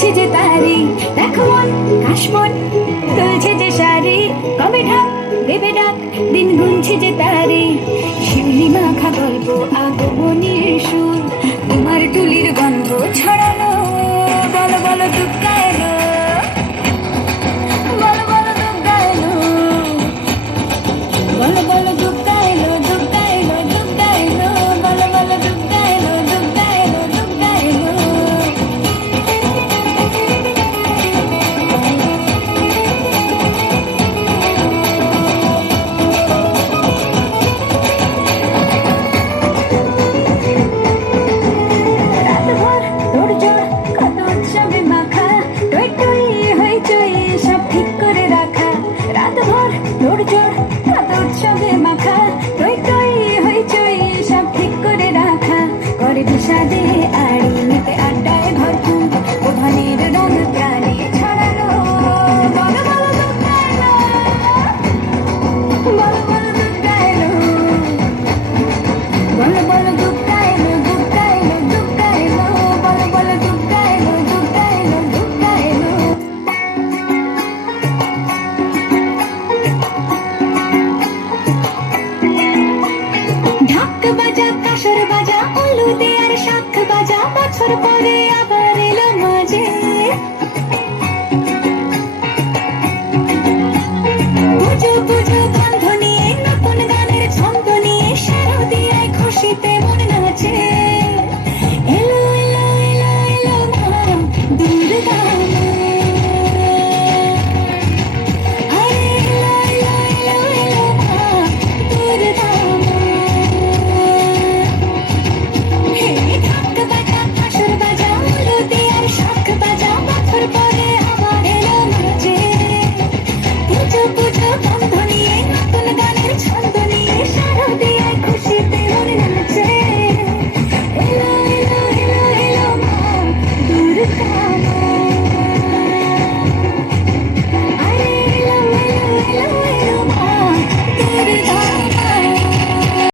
যে যে তারি দেখো মন কাশমন তুলছে যে শাড়ি কবে ঢাক দেবে ডাক দিন গুনছে যে তারি শিউলি মাখা গল্প আগমনীর সুর তোমার টুলির গন্ধ ছড়ালো বলো বলো দুগ্গা এলো বলো বলো দুগ্গা এলো বলো বলো দুগ্গা এলো দুগ্গা এলো দুগ্গা এলো বলো বলো দুগ্গা এলো দুগ্গা এলো দুগ্গা এলো বিষাদে আড়িতে আড্ডায় ভরপুর প্রধানের রং প্রাণে ছড়ালো বলো বলো দুগ্গা এলো বলো বলো দুগ্গা এলো বলো বলো দুগ্গা এলো দুগ্গা এলো দুগ্গা এলো বলো বলো দুগ্গা এলো দুগ্গা এলো দুগ্গা এলো ঢাক বাজা কাসর বাজা উলুদে আর শাখ বাজা বছর পরে আবার এলো মাঝে পুজো পুজো গন্ধ নিয়ে নতুন গানের ছন্দ নিয়ে শারদিয়ায় খুশিতে মন নাচে এলো এলো এলো এলো মা দুর্গা